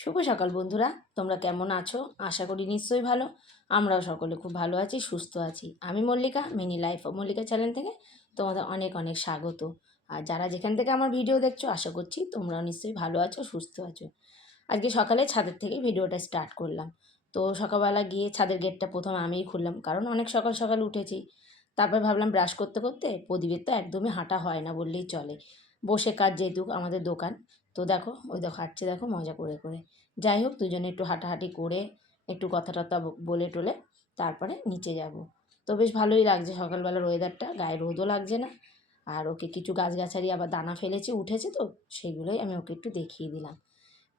শুভ সকাল বন্ধুরা, তোমরা কেমন আছো? আশা করি নিশ্চয়ই ভালো। আমরাও সকলে খুব ভালো আছি, সুস্থ আছি। আমি Mallika, mini life of Mallika channel থেকে তোমাদের অনেক অনেক স্বাগত। আর যারা যেখান থেকে আমার ভিডিও দেখছো, আশা করছি তোমরাও নিশ্চয়ই ভালো আছো, সুস্থ আছো। আজকে সকালে ছাদের থেকে ভিডিওটা স্টার্ট করলাম। তো সকালবেলা গিয়ে ছাদের গেটটা প্রথমে আমিই খুললাম, কারণ অনেক সকাল সকাল উঠেছি। তারপর ভাবলাম ব্রাশ করতে করতে প্রদীপের তো একদমই হাঁটা হয় না বললেই চলে, বসে কাজ যেহেতু আমাদের দোকান। তো দেখো, ওই দেখো হাঁটছে, দেখো মজা করে করে। যাই হোক, দুজনে একটু হাঁটাহাঁটি করে একটু কথা টথা বলে টলে তারপরে নিচে যাব। তো বেশ ভালোই লাগছে সকালবেলার ওয়েদারটা, গায়ে রোদও লাগছে না। আর ওকে কিছু গাছগাছালি আবার দানা ফেলেছে, উঠেছে, তো সেগুলোই আমি ওকে একটু দেখিয়ে দিলাম।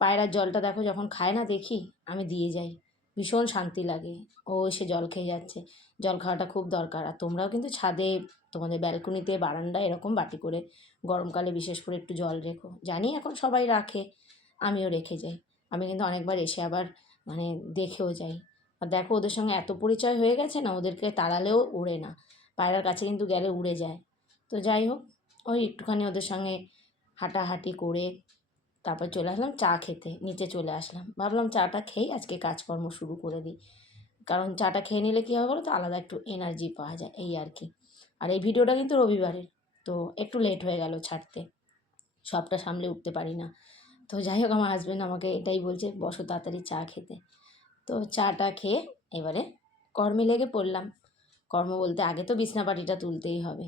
পায়রার জলটা দেখো, যখন খায় না দেখি আমি দিয়ে যাই, ভীষণ শান্তি লাগে। ও এসে জল খেয়ে যাচ্ছে, জল খাওয়াটা খুব দরকার। আর তোমরাও কিন্তু ছাদে, তোমাদের ব্যালকনিতে, বারান্দায় এরকম বাটি করে গরমকালে বিশেষ করে একটু জল রেখো। জানি এখন সবাই রাখে, আমিও রেখে যাই। আমি কিন্তু অনেকবার এসে আবার মানে দেখেও যাই। আর দেখো, ওদের সঙ্গে এত পরিচয় হয়ে গেছে না, ওদেরকে তাড়ালেও উড়ে না। পায়রার কাছে কিন্তু গেলে উড়ে যায়। তো যাই হোক, ওই একটুখানি ওদের সঙ্গে হাঁটাহাঁটি করে তারপর চলে আসলাম চা খেতে, নিচে চলে আসলাম। ভাবলাম চাটা খেয়েই আজকে কাজকর্ম শুরু করে দিই, কারণ চাটা খেয়ে নিলে কী হবে বলো তো, আলাদা একটু এনার্জি পাওয়া যায়, এই আর কি। আর এই ভিডিওটা কিন্তু রবিবারের, তো একটু লেট হয়ে গেল ছাড়তে, সবটা সামলে উঠতে পারি না। তো যাই হোক, আমার হাজব্যান্ড আমাকে এটাই বলছে, বসো তাড়াতাড়ি চা খেতে। তো চাটা খেয়ে এবারে কর্মে লেগে পড়লাম। কর্ম বলতে আগে তো বিছনাপাটিটা তুলতেই হবে।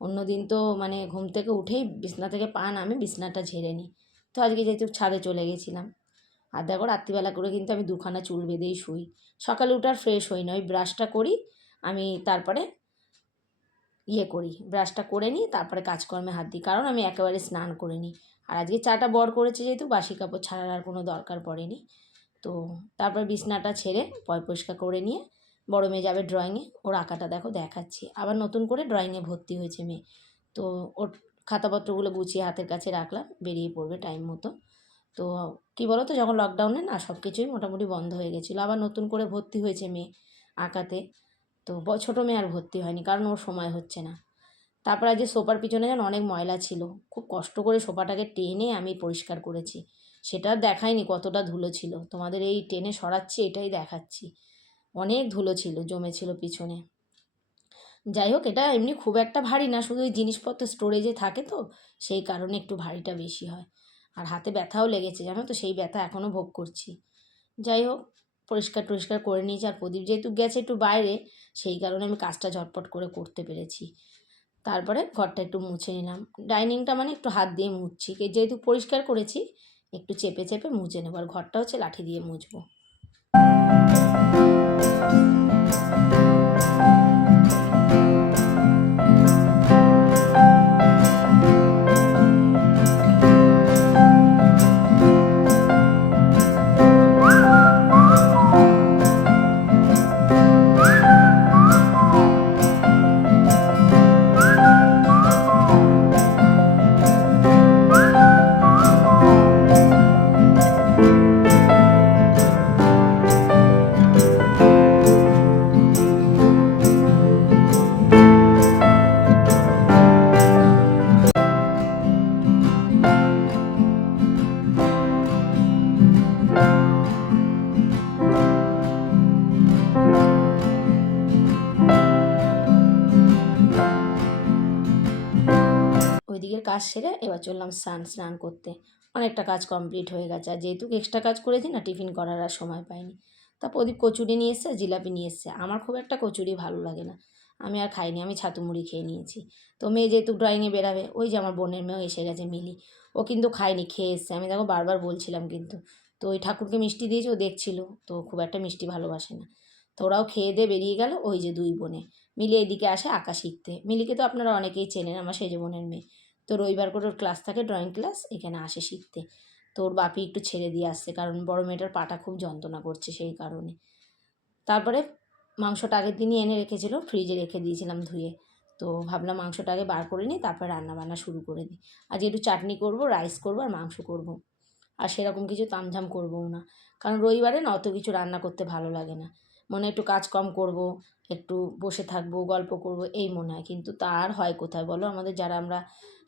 অন্য দিন তো মানে ঘুম থেকে উঠেই বিছনা থেকে পা নামে বিছনাটা ঝেড়ে নিই। তো আজকে যেহেতু ছাদে চলে গেছিলাম, আর দেখো রাত্রিবেলা করে কিন্তু আমি দুখানা চুল বেঁধেই শুই। সকালে উঠে আর ফ্রেশ হই না, ওই ব্রাশটা করি আমি, তারপরে করি, ব্রাশটা করে নিই, তারপরে কাজকর্মে হাত দিই, কারণ আমি একেবারে স্নান করে নিই। আর আজকে চাটা বর করেছে যেহেতু, বাসি কাপড় ছাড়ার আর কোনো দরকার পড়েনি। তো তারপর বিছনাটা ছেড়ে পরিষ্কার করে নিয়ে বড় মেয়ে যাবে ড্রয়িংয়ে, ওর আঁকাটা দেখো দেখাচ্ছি। আবার নতুন করে ড্রয়িংয়ে ভর্তি হয়েছে মেয়ে। তো ওর খাতাপত্রগুলো গুছিয়ে হাতের কাছে রাখলাম, বেরিয়ে পড়বে টাইম মতো। তো কী বলো তো, যখন লকডাউনে না সব কিছুই মোটামুটি বন্ধ হয়ে গেছিলো, আবার নতুন করে ভর্তি হয়েছে মেয়ে আঁকাতে। তো ছোটো মেয়ে আর ভর্তি হয়নি, কারণ ওর সময় হচ্ছে না। তারপর আজ যে সোফার পিছনে যেন অনেক ময়লা ছিল, খুব কষ্ট করে সোফাটাকে টেনে আমি পরিষ্কার করেছি। সেটা দেখাইনি কতটা ধুলো ছিল, তোমাদের এই টেনে সরাচ্ছি এটাই দেখাচ্ছি। অনেক ধুলো ছিল, জমেছিল পিছনে। যাই হোক, এটা এমনি খুব একটা ভারী না, শুধু ওই জিনিসপত্র স্টোরেজে থাকে তো সেই কারণে একটু ভারীটা বেশি হয়। আর হাতে ব্যথাও লেগেছে জানো তো, সেই ব্যথা এখনও ভোগ করছি। যাই হোক, পরিষ্কার টরিষ্কার করে নিয়েছি। আর প্রদীপ যেহেতু গেছে একটু বাইরে, সেই কারণে আমি কাজটা ঝটপট করে করতে পেরেছি। তারপরে ঘরটা একটু মুছে নিলাম, ডাইনিংটা মানে একটু হাত দিয়ে মুছছি, যেহেতু পরিষ্কার করেছি একটু চেপে চেপে মুছে নেবো। আর ঘরটা হচ্ছে লাঠি দিয়ে মুছবো। ওই দিকের কাজ সেরে এবার চললাম স্নান করতে। অনেকটা কাজ কমপ্লিট হয়ে গেছে, আর যেহেতু এক্সট্রা কাজ করেছি না, টিফিন করার আর সময় পাইনি। তা প্রদীপ কচুরি নিয়ে এসছে, জিলাপি নিয়ে এসছে। আমার খুব একটা কচুরি ভালো লাগে না, আমি আর খাইনি, আমি ছাতু মুড়ি খেয়ে নিয়েছি। তো মেয়ে যেহেতু ড্রয়িংয়ে বেরাবে, ওই যে আমার বোনের মেয়েও এসে গেছে, মিলি, ও কিন্তু খায়নি, খেয়ে এসছে। আমি দেখো বারবার বলছিলাম কিন্তু। তো ওই ঠাকুরকে মিষ্টি দিয়েছে, ও দেখছিল, তো খুব একটা মিষ্টি ভালোবাসে না। তো ওরাও খেয়ে দিয়ে বেরিয়ে গেল। ওই যে দুই বোনে মিলি এদিকে আসে আঁকা শিখতে। মিলিকে তো আপনারা অনেকেই চেনেন, আমার সেজ বোনের মেয়ে। তো রবিবার করে ওর ক্লাস থাকে, ড্রয়িং ক্লাস, এখানে আসে শিখতে। তো ওর বাপি একটু ছেড়ে দিয়ে আসছে, কারণ বড় মেয়েটার পাটা খুব যন্ত্রণা করছে সেই কারণে। তারপরে মাংসটা আগের দিনই এনে রেখেছিল, ফ্রিজে রেখে দিয়েছিলাম ধুয়ে। তো ভাবলাম মাংসটা আগে বার করে নিই, তারপর রান্নাবান্না শুরু করে দিই। আজ একটু চাটনি করব, রাইস করব, আর মাংস করব। আর সেরকম কিছু তামঝাম করবও না, কারণ রবিবারে না অত কিছু রান্না করতে ভালো লাগে না। মনে একটু কাজ কম করব, একটু বসে থাকবো, গল্প করব, এই মনে হয়। কিন্তু তার হয় কোথায় বলো, আমাদের যারা আমরা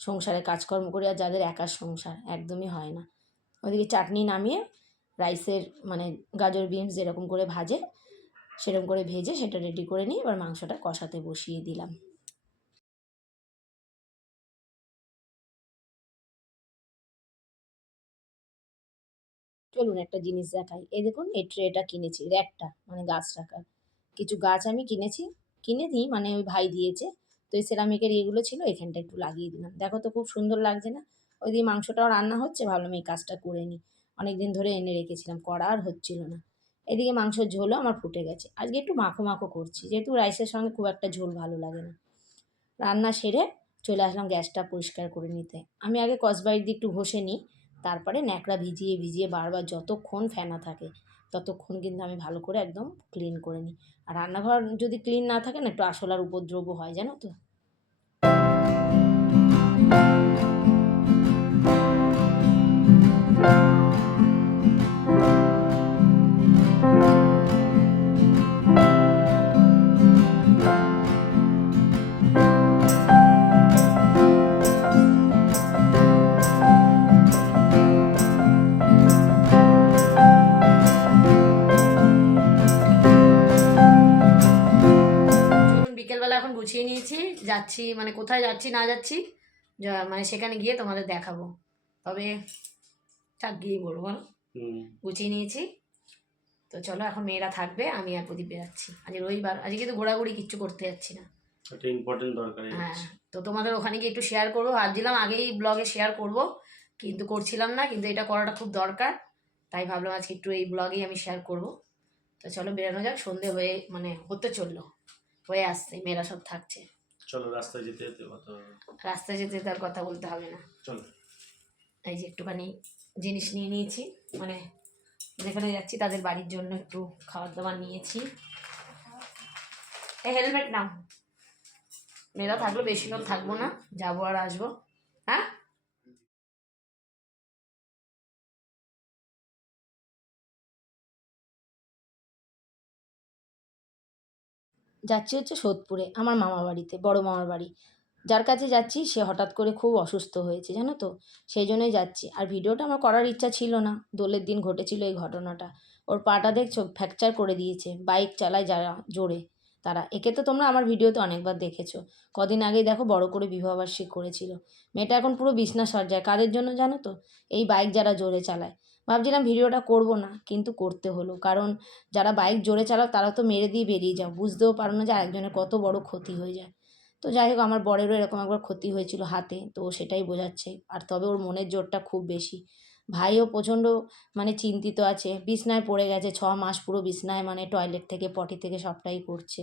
সংসারে কাজকর্ম করি আর যাদের একার সংসার, একদমই হয় না। ওদিকে চাটনি নামিয়ে রাইসের মানে গাজর বিনস যেরকম করে ভাজে সেরকম করে ভেজে সেটা রেডি করে নিয়ে এবার মাংসটা কষাতে বসিয়ে দিলাম। চলুন একটা জিনিস দেখাই। এই দেখুন এই ট্রেটা কিনেছি, র্যাকটা মানে গাছ রাখার। কিছু গাছ আমি কিনেছি, কিনে দিই মানে ওই ভাই দিয়েছে। তো এই সেরামিকের ইয়েগুলো ছিল, এখানটা একটু লাগিয়ে দিলাম। দেখো তো খুব সুন্দর লাগছে না? ওইদিকে মাংসটাও রান্না হচ্ছে, ভাবলাম এই কাজটা করে নিই। অনেকদিন ধরে এনে রেখেছিলাম, করা আর হচ্ছিল না। এদিকে মাংসের ঝোলও আমার ফুটে গেছে। আজকে একটু মাখো মাখো করছি, যেহেতু রাইসের সঙ্গে খুব একটা ঝোল ভালো লাগে না। রান্না সেরে চলে আসলাম গ্যাসটা পরিষ্কার করে নিতে। আমি আগে কসবাইট দিয়ে একটু ঘষে নিই, তারপরে ন্যাকড়া ভিজিয়ে ভিজিয়ে বারবার যতক্ষণ ফেনা থাকে ততক্ষণ কিন্তু আমি ভালো করে একদম ক্লিন করে নিই। আর রান্নাঘর যদি ক্লিন না থাকে না, একটু আরশোলার উপদ্রব হয়, জানো তো। চলুন বিকেলবেলা এখন গুছিয়ে নিয়েছি, যাচ্ছি মানে কোথায় যাচ্ছি না যাচ্ছি মানে সেখানে গিয়ে তোমাদের দেখাবো। তবে থাক গিয়ে বলবো, বলো। গুছিয়ে নিয়েছি, তো চলো এখন মেয়েরা থাকবে, আমি আর প্রদীপ বেরাচ্ছি। আজ রবিবার, আজকে কিন্তু ঘোরাঘুরি কিচ্ছু করতে যাচ্ছি না। একটা ইম্পর্টেন্ট দরকার। হ্যাঁ, তো তোমাদের ওখানে গিয়ে একটু শেয়ার করবো ভাবছিলাম, আগেই ব্লগে শেয়ার করব কিন্তু করছিলাম না, কিন্তু এটা করাটা খুব দরকার, তাই ভাবলাম আজকে একটু এই ব্লগেই আমি শেয়ার করব। তো চলো বেরানো যাক, সন্ধে হয়ে মানে হতে চললো, হয়ে আসছে, মেয়েরা সব থাকছে। চলো রাস্তায় যেতে যেতে কথা হবে। রাস্তায় যেতে তার কথা বলতে হবে না। চলো। এই যে একটুখানি জিনিস নিয়ে নিয়েছি, মানে যেখানে যাচ্ছি তাদের বাড়ির জন্য একটু খাবার দাবার নিয়েছি। এই হেলমেট নাও, মেয়েরা থাকলো, বেশিক্ষণ থাকবো না, যাবো আর আসবো। হ্যাঁ, যাচ্ছি হচ্ছে সোদপুরে, আমার মামা বাড়িতে, বড় মামার বাড়ি। যার কাছে যাচ্ছি সে হঠাৎ করে খুব অসুস্থ হয়েছে, জানো তো, সেই জন্যই যাচ্ছি। আর ভিডিওটা আমার করার ইচ্ছা ছিল না, দোলের দিন ঘটেছিল এই ঘটনাটা। ওর পাটা দেখছো ফ্র্যাকচার করে দিয়েছে, বাইক চালায় যারা জোরে তারা। একে তো তোমরা আমার ভিডিওতে অনেকবার দেখেছো। কদিন আগেই দেখো বড় করে বিবাহবার্ষিকী করেছিল। মেয়েটা এখন পুরো বিছনা সজ্জায়, কাদের জন্য জানো তো? এই বাইক যারা জোরে চালায়। ভাবছিলাম ভিডিওটা করব না, কিন্তু করতে হলো, কারণ যারা বাইক জোরে চালাও তারা তো মেরে দিয়ে বেরিয়ে যাও, বুঝতেও পারো না যে আরেকজনের কত বড় ক্ষতি হয়ে যায়। তো যাই হোক, আমার বরেরও এরকম একবার ক্ষতি হয়েছিল হাতে, তো সেটাই বোঝাচ্ছে। আর তবে ওর মনের জোরটা খুব বেশি। ভাইও প্রচণ্ড মানে চিন্তিত আছে, বিছনায় পড়ে গেছে 6 মাস পুরো বিছনায়, মানে টয়লেট থেকে পটি থেকে সবটাই করছে।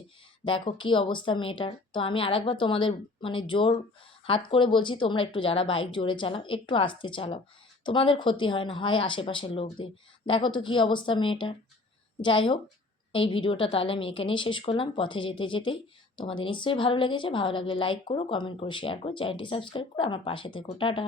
দেখো কি অবস্থা মেয়েটার। তো আমি আরেকবার তোমাদের মানে জোর হাত করে বলছি, তোমরা একটু যারা বাইক জোরে চালাও একটু আস্তে চালাও, তোমাদের ক্ষতি হয় না, হয় আশেপাশের লোকদের। দেখো তো কী অবস্থা মেয়েটার। যাই হোক, এই ভিডিওটা তাহলে আমি এখানেই শেষ করলাম। পথে যেতে যেতেই তোমাদের নিশ্চয়ই ভালো লেগেছে, ভালো লাগলে লাইক করো, কমেন্ট করো, শেয়ার করো, চ্যানেলটি সাবস্ক্রাইব করো, আমার পাশে থেকো। টাটা।